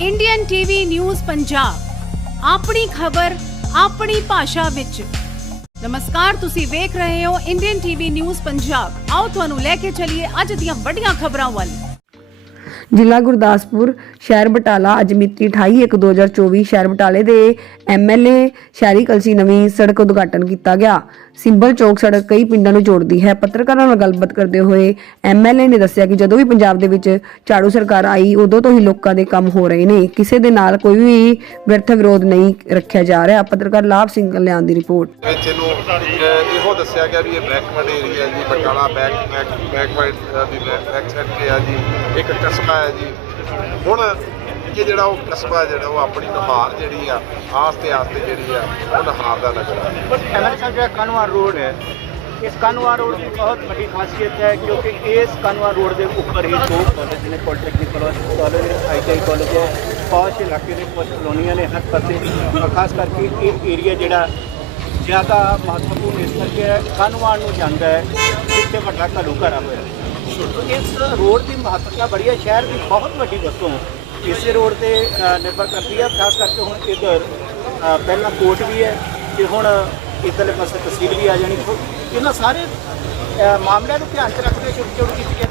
Indian TV news Punjab ਆਪਣੀ ਖਬਰ, ਆਪਣੀ ਭਾਸ਼ਾ ਵਿੱਚ। ਨਮਸਕਾਰ, ਤੁਸੀਂ ਵੇਖ ਰਹੇ ਹੋ ਇੰਡੀਅਨ ਟੀਵੀ ਨਿਊਜ਼ ਪੰਜਾਬ ਆਓ ਤੁਹਾਨੂੰ ਲੈ ਕੇ ਚੱਲੀਏ ਅੱਜ ਦੀਆਂ ਵੱਡੀਆਂ ਖਬਰਾਂ ਵੱਲ। ਜ਼ਿਲ੍ਹਾ ਗੁਰਦਾਸਪੁਰ, ਸ਼ਹਿਰ ਬਟਾਲਾ, ਅੱਜ ਮਿਤੀ 28/1/2024 ਸ਼ਹਿਰ ਬਟਾਲੇ ਦੇ ਐਮਐਲਏ ਸ਼ਹਿਰੀ ਕਲਸੀ ਨਵੀਂ ਸੜਕ ਉਦਘਾਟਨ ਕੀਤਾ ਗਿਆ। ਸਿੰਬਲ ਚੌਕ ਸੜਕ ਕਈ ਪਿੰਡਾਂ ਨੂੰ ਜੋੜਦੀ ਹੈ। ਪੱਤਰਕਾਰਾਂ ਨਾਲ ਗੱਲਬਾਤ ਕਰਦੇ ਹੋਏ ਐਮਐਲਏ ਨੇ ਦੱਸਿਆ ਕਿ ਜਦੋਂ ਵੀ ਪੰਜਾਬ ਦੇ ਵਿੱਚ ਝਾੜੂ ਸਰਕਾਰ ਆਈ, ਉਦੋਂ ਤੋਂ ਹੀ ਲੋਕਾਂ ਦੇ ਕੰਮ ਹੋ ਰਹੇ ਨੇ। ਕਿਸੇ ਦੇ ਨਾਲ ਕੋਈ ਵੀ ਵਿਅਰਥ ਵਿਰੋਧ ਨਹੀਂ ਰੱਖਿਆ ਜਾ ਰਿਹਾ। ਪੱਤਰਕਾਰ ਲਾਭ ਸਿੰਘ ਕਲਿਆਣ ਦੀ ਰਿਪੋਰਟ। ਵਿੱਚ ਇਹਨੂੰ ਇਹੋ ਦੱਸਿਆ ਗਿਆ ਵੀ ਇਹ ਬੈਕਵਰਡ ਏਰੀਆ ਜੀ, ਬਟਾਲਾ ਬੈਕ ਬੈਕਵਰਡ ਦੀ ਬੈਕ ਸਾਈਡ ਆ ਜੀ। ਇੱਕ ਕਸਬਾ ਹੈ ਜੀ। ਹੁਣ ਇਹ ਜਿਹੜਾ ਉਹ ਕਸਬਾ ਜਿਹੜਾ ਉਹ ਆਪਣੀ ਨੁਹਾਰ ਜਿਹੜੀ ਆ ਆਸਤੇ ਆਸਤੇ ਜਿਹੜੀ ਆ, ਉਹ ਨੁਹਾਰ ਦਾ ਨਜ਼ਰ ਆ। ਐਮਐਲ ਸਾਹਿਬ, ਜਿਹੜਾ ਕਨਵਾ ਰੋਡ ਹੈ, ਇਸ ਕਨਵਾ ਰੋਡ ਦੀ ਬਹੁਤ ਵੱਡੀ ਖਾਸੀਅਤ ਹੈ ਕਿਉਂਕਿ ਇਸ ਕਨਵਾ ਰੋਡ ਦੇ ਉੱਪਰ ਹੀ ਦੋ ਕਾਲਜ ਨੇ ਪੋਲੀਟੈਕਨਿਕ ਕਾਲਜ ਆਈਟੀਆਈ ਕਾਲਜ ਹੈ। ਪਾਸ਼ ਇਲਾਕੇ ਦੇ ਕੁਝ ਕਲੋਨੀਆਂ ਨੇ ਹਰ ਪਾਸੇ। ਖਾਸ ਕਰਕੇ ਇਹ ਏਰੀਆ ਜਿਹੜਾ ਜ਼ਿਆਦਾ ਮਹੱਤਵਪੂਰਨ ਇਸ ਕਰਕੇ ਕਨਵਾ ਨੂੰ ਜਾਂਦਾ ਹੈ, ਜਿੱਥੇ ਵੱਡਾ ਘਰੋਂ ਘਰਾ ਹੋਇਆ। ਇਸ ਰੋਡ ਦੀ ਮਹੱਤਤਾ ਬੜੀ ਹੈ, ਸ਼ਹਿਰ ਦੀ ਬਹੁਤ ਵੱਡੀ ਵਸੋਂ ਇਸੇ ਰੋਡ ਤੇ ਨਿਰਭਰ ਕਰਦੀ ਹੈ। ਖਾਸ ਕਰਕੇ ਹੁਣ ਇੱਧਰ ਪਹਿਲਾਂ ਕੋਰਟ ਵੀ ਹੈ ਤੇ ਹੁਣ ਇੱਧਰਲੇ ਪਾਸੇ ਤਹਿਸੀਲ ਵੀ ਆ ਜਾਣੀ। ਸੋ ਇਹਨਾਂ ਸਾਰੇ ਮਾਮਲਿਆਂ ਨੂੰ ਧਿਆਨ ਚ ਰੱਖਦੇ ਛੋਟੀ ਛੋਟੀ ਕੀਤੀ ਹੈ।